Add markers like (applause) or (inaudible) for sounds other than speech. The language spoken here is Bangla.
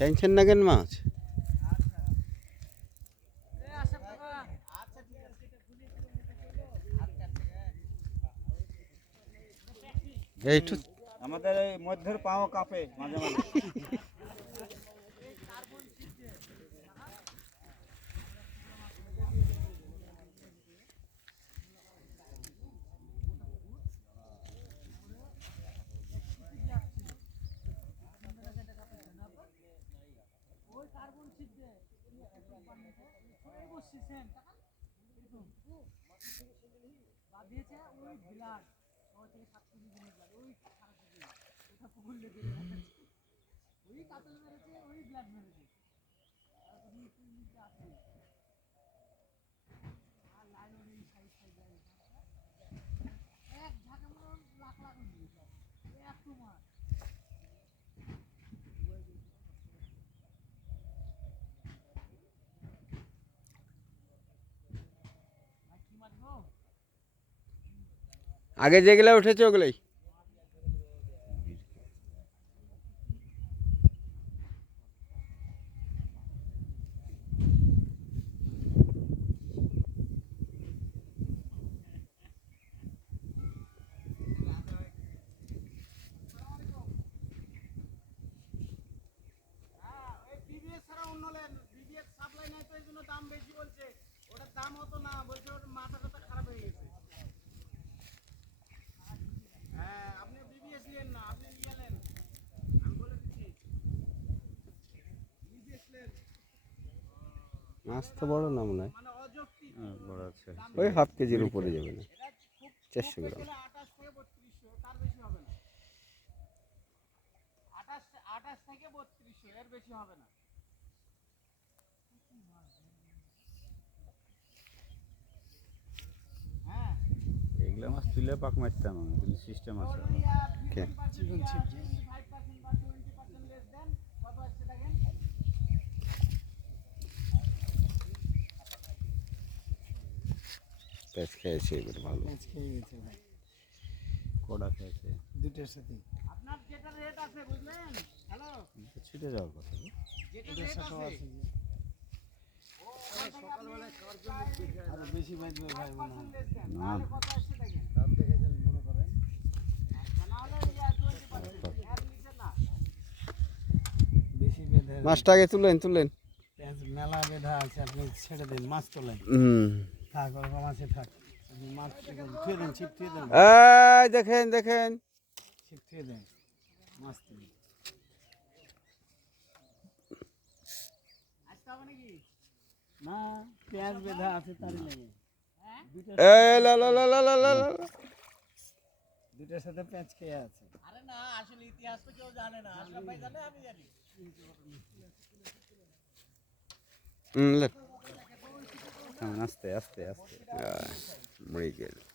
টেনশন না কেন মাছ? এইটু আমাদের এই মধ্যের পাও কাপে মাঝে মাঝে। (laughs) বসছে সেন্ট এরকম ওই থেকে সাত কেজি জিনিস ওই ওটা পুকুর লেগে ওই কাতল মেরেছে ওই মেরেছে এক ঝাঁকে লাখ লাখ এক মাছ আগে যেগুলো উঠেছে ওগুলোই। মাছ তো বড় না মনে হয়। মানে বড় আছে। ওই হাফ কেজির উপরে যাবে না। চারশো গ্রাম। হ্যাঁ এগুলো মাছ তুলে পাক মারতাম আমি সিস্টেম আছে। পেঁচ খেয়েছে এগুলো ভালো। কোডা খেয়েছে। দুটোর সাথে। আপনার যেটা রেট আছে বুঝলেন? হ্যালো ছিটে যাওয়ার কথা যেটা রেট আছে? আরও বেশি বাজবে ভাই মনে হয়। না। কত আসছে দেখেন। দাম দেখেছেন মনে করেন। বেশি বেঁধে মাছটা আগে তুলেন তুলেন। পেঁয়াজ মেলা বেঁধা আছে আপনি ছেড়ে দিন মাছ তোলেন। হুম। এই দেখেন দেখেন ছিপ থুয়ে দেন মাছ তুলে আসতে হবে নাকি না পেঁয়াজ বেঁধা আছে তারই লাগে। এই লা লা লা লা লা লা লা। দুটোর সাথে পেঁয়াজ খেয়ে আছে। আরে না আসলে ইতিহাস তো কেউ জানে না। আশরাফ জানে আমি জানি। হুম। আস্তে আস্তে আস্তে। আহ, মরে গেল।